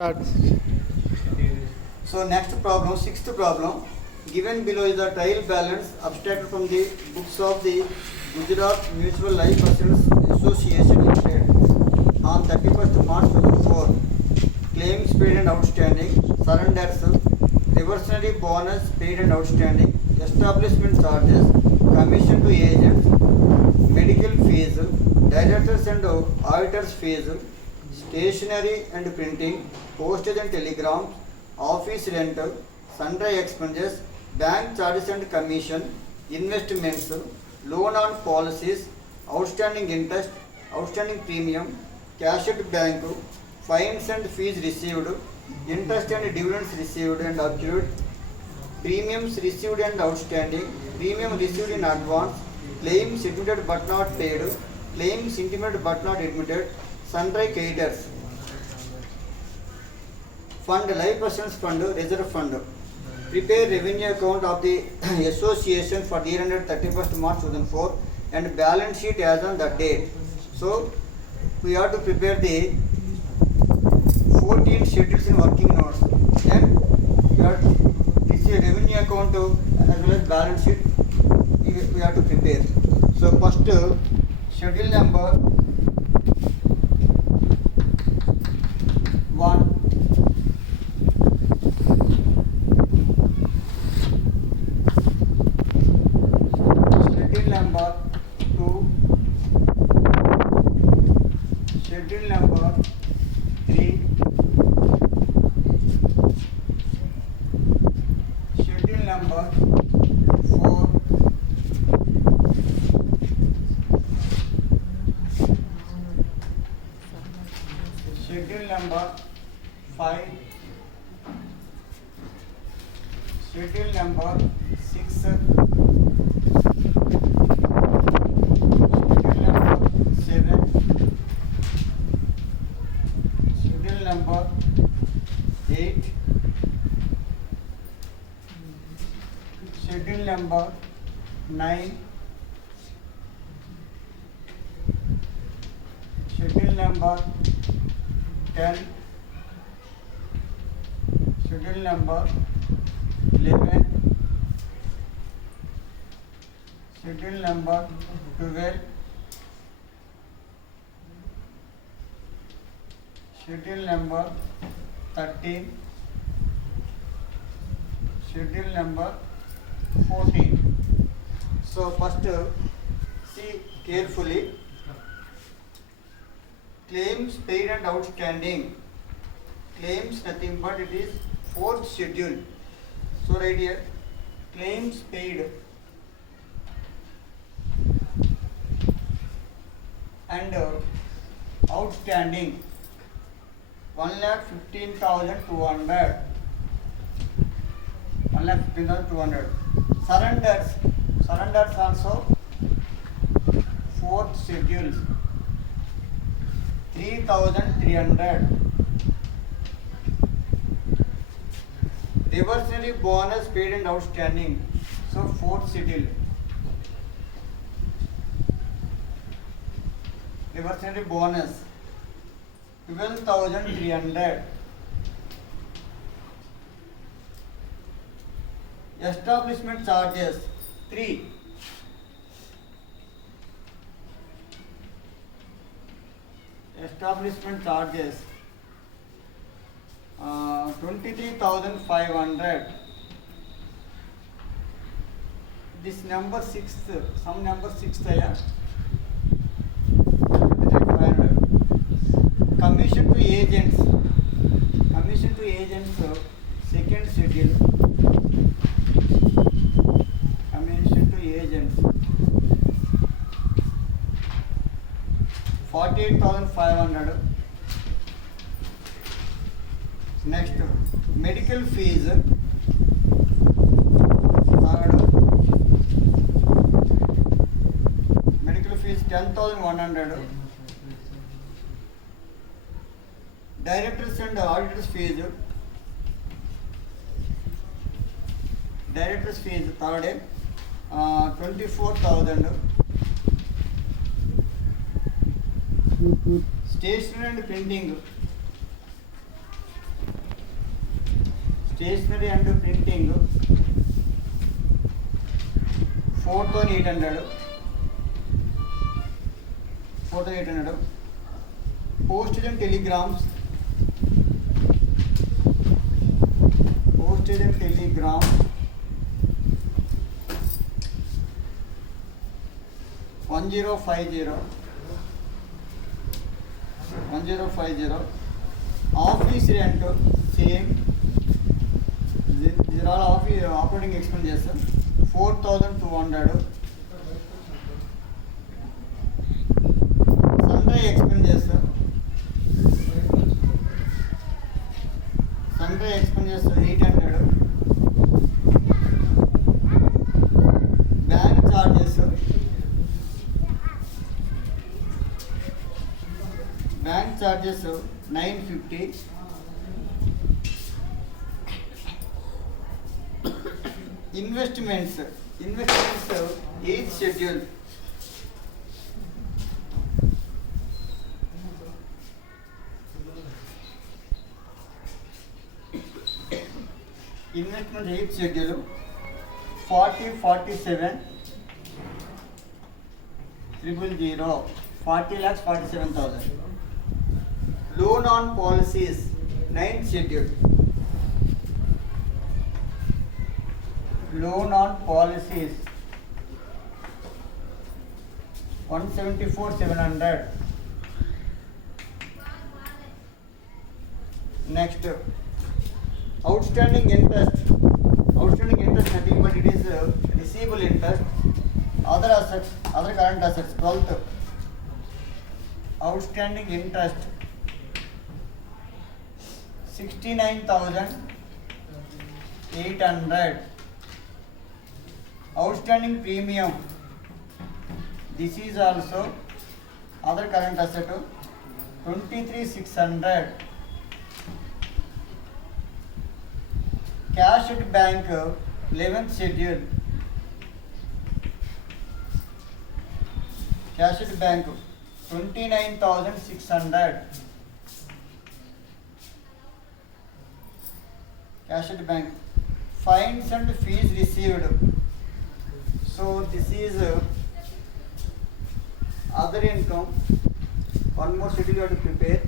Start. So next problem, sixth problem. Given below is the trial balance abstracted from the books of the Gujarat Mutual Life Assurance Association Limited on 31st March 2004. Claims paid and outstanding, surrenders, reversionary bonus paid and outstanding, establishment charges, commission to agents, medical fees, directors and auditors fees, stationery and printing, postage and telegrams, office rental, sundry expenses, bank charges and commission, investments, loan on policies, outstanding interest, outstanding premium, cash at bank, fines and fees received, interest and dividends received and accrued, premiums received and outstanding, premium received in advance, claims admitted but not paid, claims intimated but not admitted, sundry creditors. Fund, life assurance fund, reserve fund. Prepare revenue account of the association for the year ended 31st March 2004 and balance sheet as on that date. So, we have to prepare the 14 schedules in working notes. Then, this is a revenue account as well as balance sheet we have to prepare. So, first schedule number 1. Schedule number 2. Schedule number 3. Schedule number 4. Schedule number 5. Schedule number 6. Schedule number 7. Schedule number 8. Schedule number 9. Schedule number 10. Schedule number 11. Schedule number 12. Schedule number 13. Schedule number 14. So first see carefully. Claims paid and outstanding. Claims nothing but it is fourth schedule. So right here, claims paid and outstanding 1,15,200. 1,15,200. Surrenders also fourth schedule 3,300. Reversionary bonus paid and outstanding. So fourth schedule. Reversionary bonus 12,300. Establishment charges 3. Establishment charges 23,500. This number 6th, some number 6th yeah. 23,500. Commission to agents. Commission to agents second schedule. Commission to agents 48,500. Next, medical fees. Third, medical fees 10,100. Directors and auditors fees. Directors fees third 24,000. Stationery and printing Stationery and printing 4,800. 4,800. Postage and telegrams. Postage and telegram 1050. 1050. Office rent same. These are all operating expenses. 4,200. Sundry expenses. Sundry expenses 800. Bank charges. Bank charges 950. Investments 8th schedule. Investment 8th schedule 40,47,000. 40,47,000. Loan on policies 9th schedule. Loan on policies 174,700. Next, outstanding interest nothing but it is receivable interest. Other assets, other current assets 12th. Outstanding interest 69,800. Outstanding premium, this is also other current asset 23,600. Cash at bank 11th schedule. Cash at bank 29,600. Cash at bank. Fines and fees received. So this is other income. One more schedule you have to prepare.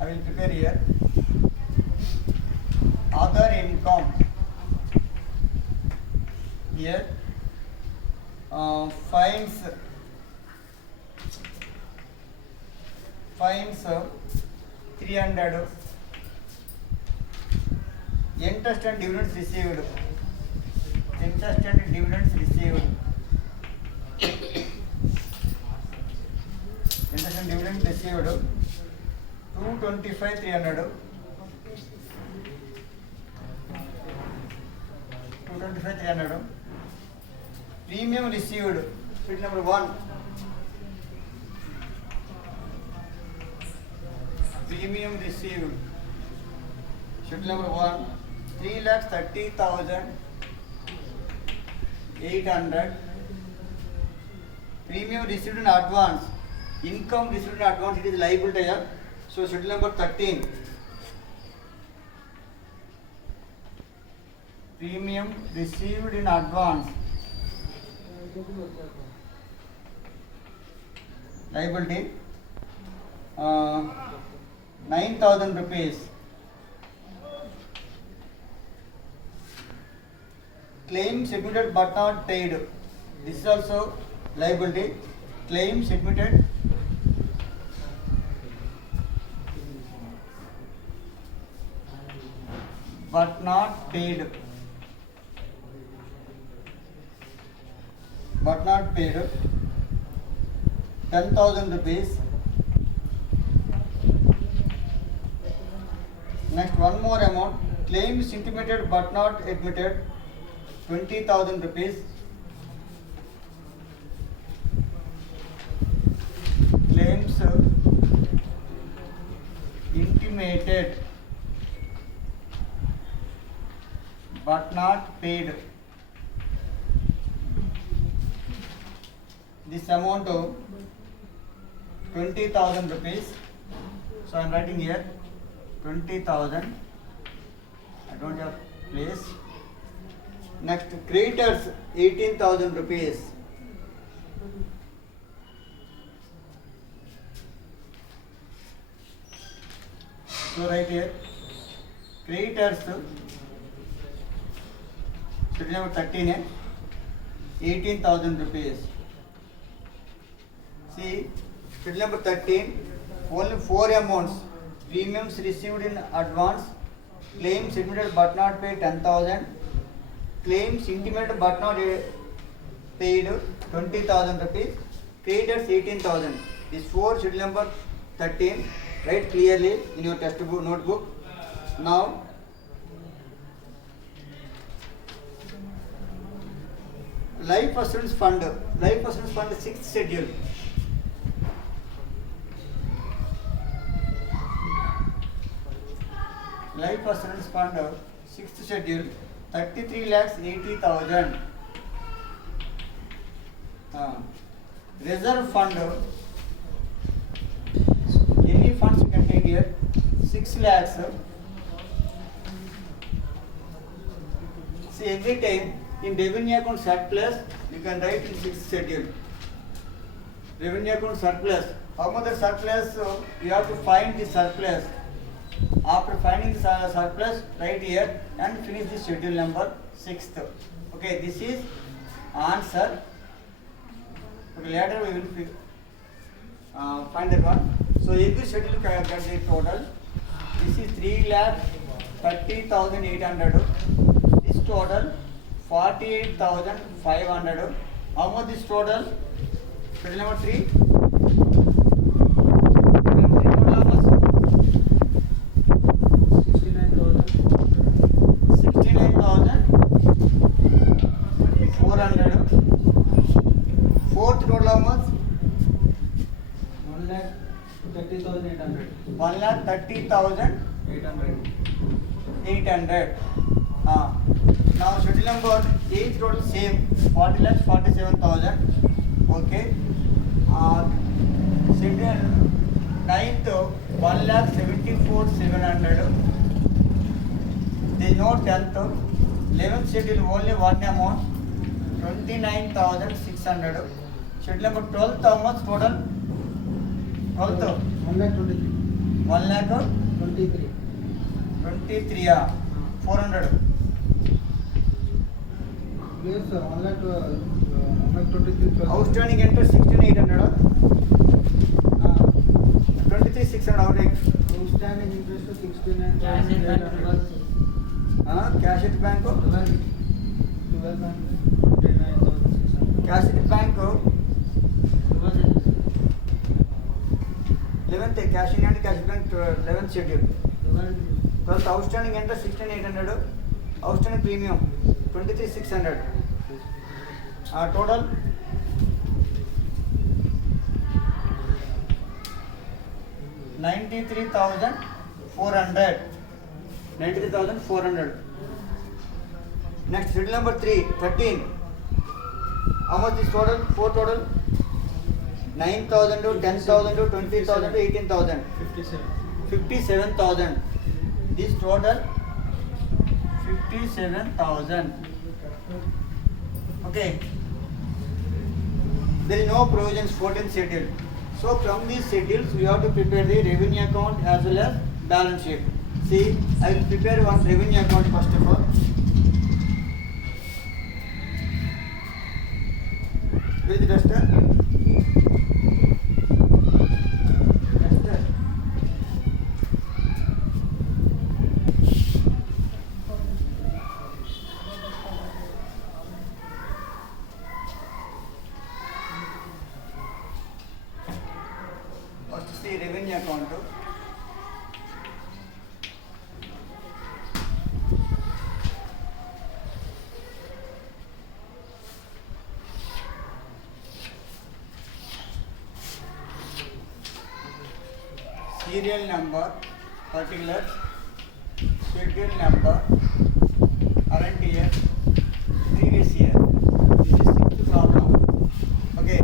I will prepare here. Other income. Here fines 300. Interest and dividends received. Interest and dividends received. Interest and dividends received 225,300. 225,300. Premium received. Sheet number 1. Premium received. Sheet number 1. 3,30,800. Premium received in advance. Income received in advance, it is liable here. So schedule number 13. Premium received in advance. Liability 9,000 rupees. Claim submitted but not paid. This is also liability. Claim submitted but not paid. But not paid. 10,000 rupees. Next, one more amount. Claims intimated but not admitted. 20,000 rupees. Claims intimated but not paid. this amount of 20,000 rupees. So I am writing here 20,000. I don't have place. Next, creditors 18,000 rupees. So right here, creditors, schedule number 13, 18,000 rupees. See, schedule number 13, only 4 amounts: premiums received in advance, claims submitted but not paid 10,000, claims intimated but not paid 20,000 rupees, creditors 18,000. This 4 schedule number 13. Write clearly in your textbook notebook. Now, life assurance fund. Life assurance fund 6th schedule. Life assurance fund 6th schedule 33,80,000. Reserve fund. Any funds you can take here 6 lakhs. See, every time in revenue account surplus you can write in 6th schedule. Revenue account surplus. How much the surplus? You have to find the surplus. After finding the surplus, write here and finish the schedule number 6th. Okay, this is answer. Okay, later we will find that one. So every schedule can get the total. This is 3,30,800. This total 48,500. How much this total? Schedule number 3. Fourth total how much? 1,30,800. 1,30,800. Now schedule number 8 total same 40,47,000. Okay. Schedule 9th 1,74,700. There is no 10th. 11th schedule only one amount 29,600. Schedule number 12th how much total? 12th 1,23,400. 1,23 400. Please, 1,23,000. Outstanding interest 16,800. 23,600 outright. Outstanding interest of 69,800. Cash at bank. 12,29,600. Cash at bank. 11th cash in hand, cash at bank 11th schedule. 12th outstanding interest 16,800. Outstanding premium 23,600. Total 93,400. 93,400. Next schedule number 13. How much is total? 4 total 9,000 to 10,000 to 20,000 to 18,000. 57,000. This total 57,000. Okay. There is no provisions 14th schedule. So from these schedules we have to prepare the revenue account as well as balance sheet. See, I will prepare one revenue account first of all. Where is the duster? Duster. First see revenue account. Serial number, particulars, schedule number, current year, previous year. This is 6th problem. Okay.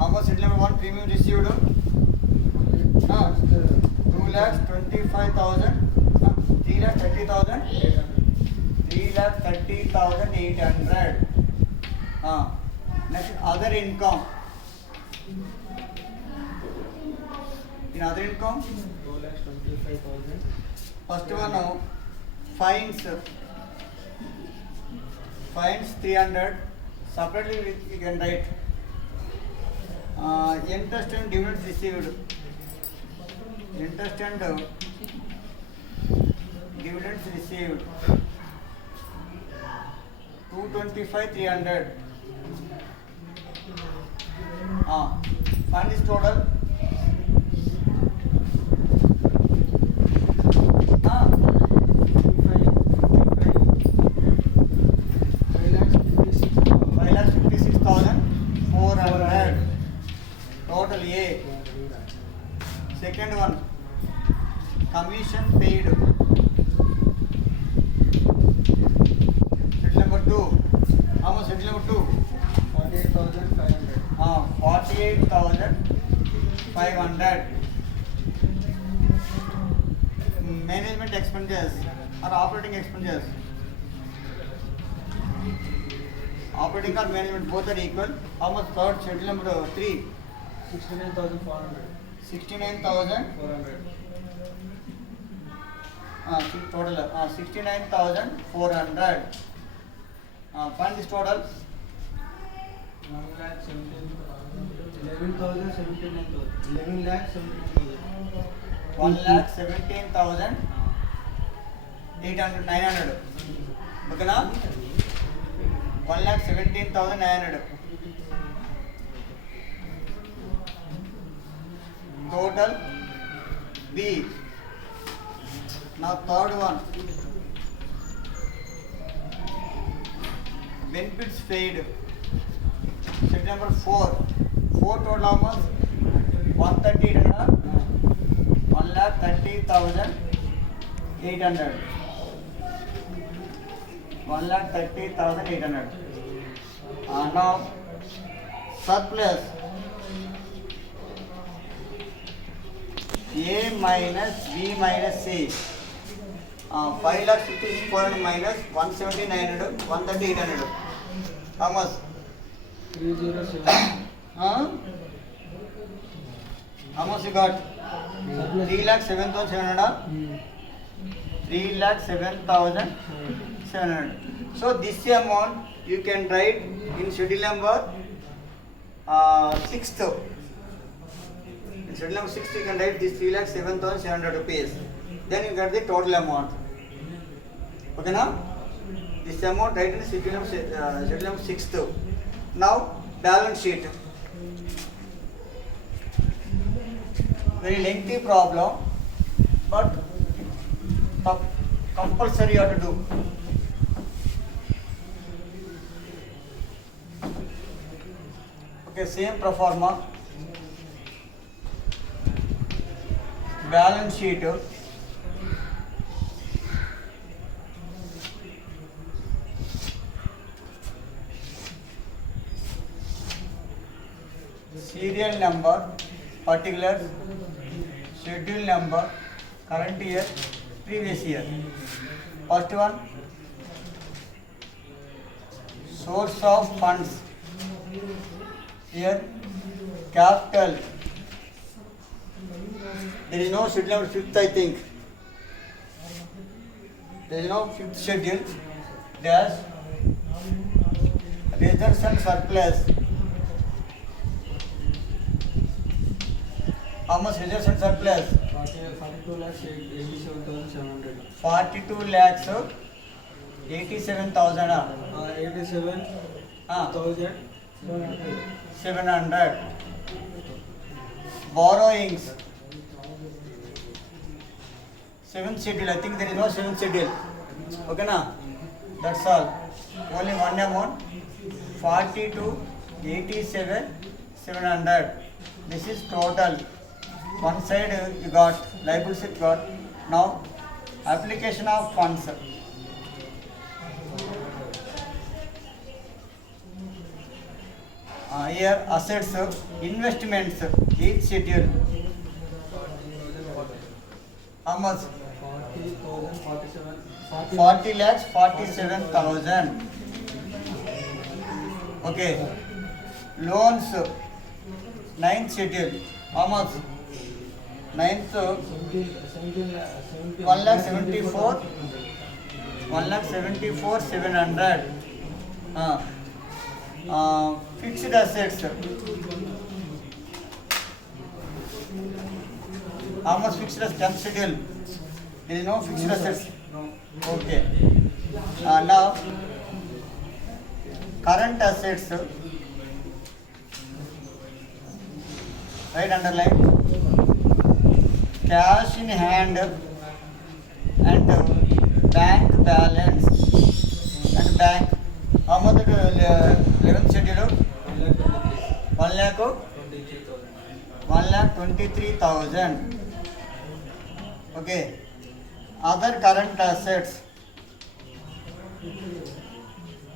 How much schedule number 1 premium received? 2,25,000. 3,30,000. 3,30,800. Next, other income. In other income, 2,25,000. first one fines. Fines 300. Separately we can write interest and dividends received. Interest and dividends received 225 300. Fund is total 5,56,400. Total A. Second one, commission paid. Schedule number 2. How much schedule number 2? 48,500. 48,500. Management expenses or operating expenses. Operating or management both are equal. How much third schedule number 3? 69,400. 69,400. 400. Total 69,400. Fund is total 1,17,800. Okay na? 1,17,900. Total B. Now third one, benefits paid. Schedule number 4. 4 total how much? 130,800. 1,30,800. 1,30,800. Now surplus A minus B minus C. 5,56,400 minus 170,900, 130,800. How much? 307. How much you got? Surplus. 3,07,700. 3,07,700. So this amount you can write in schedule number 6th. In schedule number 6 you can write this 3,07,700 rupees. Then you get the total amount. Okay now? This amount write in schedule number 6th. Now balance sheet. Very lengthy problem, but compulsory you have to do. Okay, same pro forma. Balance sheet. Serial number, particulars, schedule number, current year, previous year. First one, source of funds. Here, capital. There is no schedule number 5th, I think. There is no 5th schedule. Dash, reserves and surplus. How much reserves and surplus? 42,87,700. 42 lakhs 87,000. 87,700. Borrowings. 7th schedule. I think there is no 7th schedule. Okay na? That's all. Only one amount. 42 87,700. This is total. One side you got, liabilities you got. Now application of funds. here assets, investments, each schedule. How much? 40 lakhs 47,000. Okay. Loans, ninth schedule. How much? Ninth, 1,74,700. Fixed assets. How much fixed assets? 10th schedule. There is no fixed assets. Okay. Now, current assets. Right, underline. Cash in hand and bank balance and bank. How much? 11th schedule. 1,23,000. Okay. Other current assets.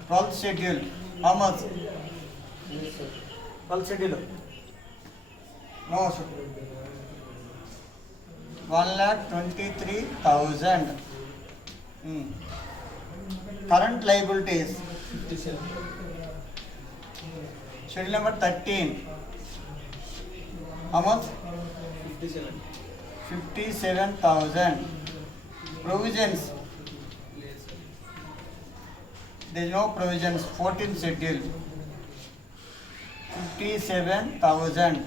12th schedule. How much? 12th schedule. No, sir. 1,23,000. Current liabilities. 57. Schedule number 13. How much? 57. 57,000. Provisions. There is no provisions. 14th schedule. 57,000.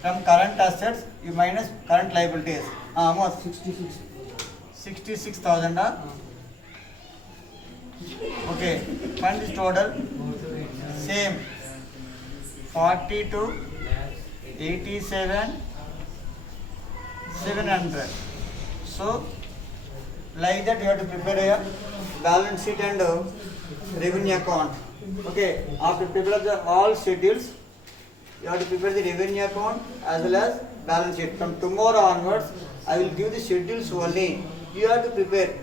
From current assets, you minus current liabilities. How much? 66. 66,000. Okay. Find this total. Same. 42, 87, 700. So, like that you have to prepare a balance sheet and revenue account. Okay. After prepare the all schedules, you have to prepare the revenue account as well as balance sheet. From tomorrow onwards, I will give the schedules only. You have to prepare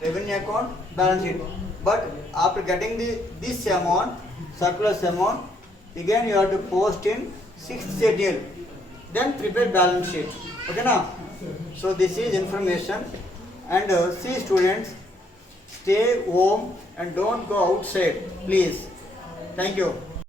revenue account, balance sheet. But after getting this amount, surplus amount, again you have to post in 6th schedule. Then prepare balance sheet. Okay now? So this is information. And see students, stay home and don't go outside, please. Thank you.